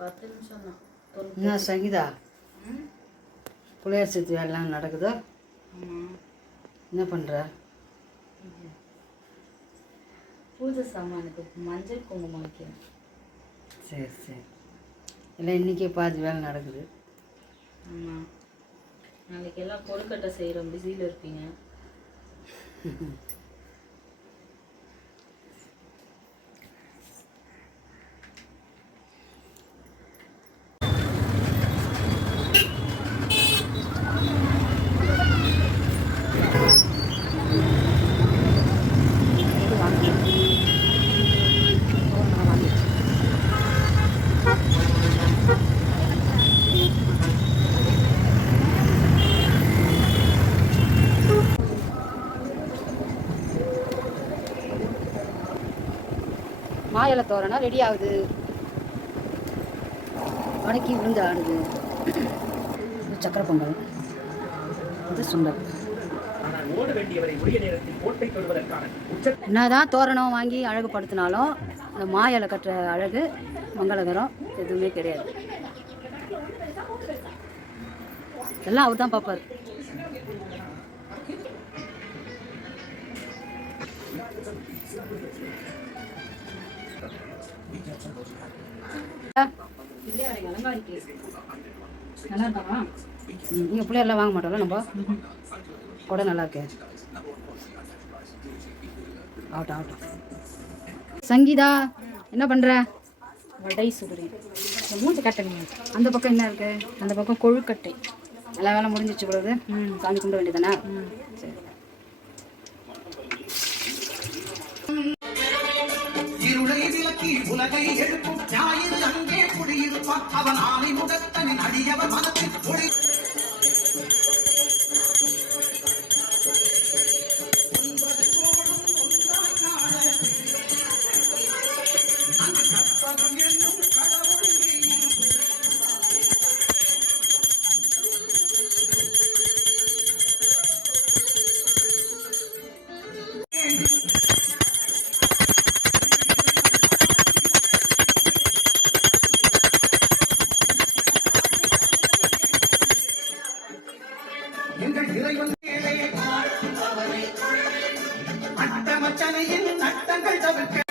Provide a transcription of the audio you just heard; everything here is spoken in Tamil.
10 நிமிஷம் தான். என்ன சங்கீதா, புளியார் சேர்த்து வேலைலாம் நடக்குதோ? என்ன பண்ணுற? பூஜை சாமானுக்கு மஞ்சள் குங்குமம் வைக்கிறேன். சரி சரி, இல்லை இன்றைக்கே பாதி வேலை நடக்குது. ஆமாம், நாளைக்கு எல்லாம் கொழுக்கட்டை செய்கிறோம், பிஸியில் இருப்பீங்க. மாயிலை தோரணம் ரெடி ஆகுது. வடக்கி விழுந்து ஆடுது. சக்கரை பொங்கல், இது சுண்டல். என்னதான் தோரணம் வாங்கி அழகுபடுத்தினாலும் இந்த மாயிலை கட்டுற அழகு மங்களகரம் எதுவுமே கிடையாது. எல்லாம் அவர் தான் பார்ப்பார். நல்லா இருக்காமா? நீங்கள் பிள்ளையெல்லாம் வாங்க மாட்டோம்ல நம்ம கூட. நல்லா இருக்கு. ஆகட்டும் ஆகட்டும். சங்கீதா, என்ன பண்ணுற? வடை சுடுறேன். மூஞ்சி கட்டணுங்க. அந்த பக்கம் என்ன இருக்கு? அந்த பக்கம் கொழுக்கட்டை. எல்லா வேலை முடிஞ்சிச்சு பொழுது. சாமி கும்பிட வேண்டியதானே? சரி. உலகை எழுப்பும் ஞாயிறு அங்கே குடியிருப்பான் அவன் ஆணை முகத்தனின் அடியவன் மனத்தில் ஒளி எங்கள் இறைவன் அட்டமச்சனையின் நட்டங்கள் தவிர்க்க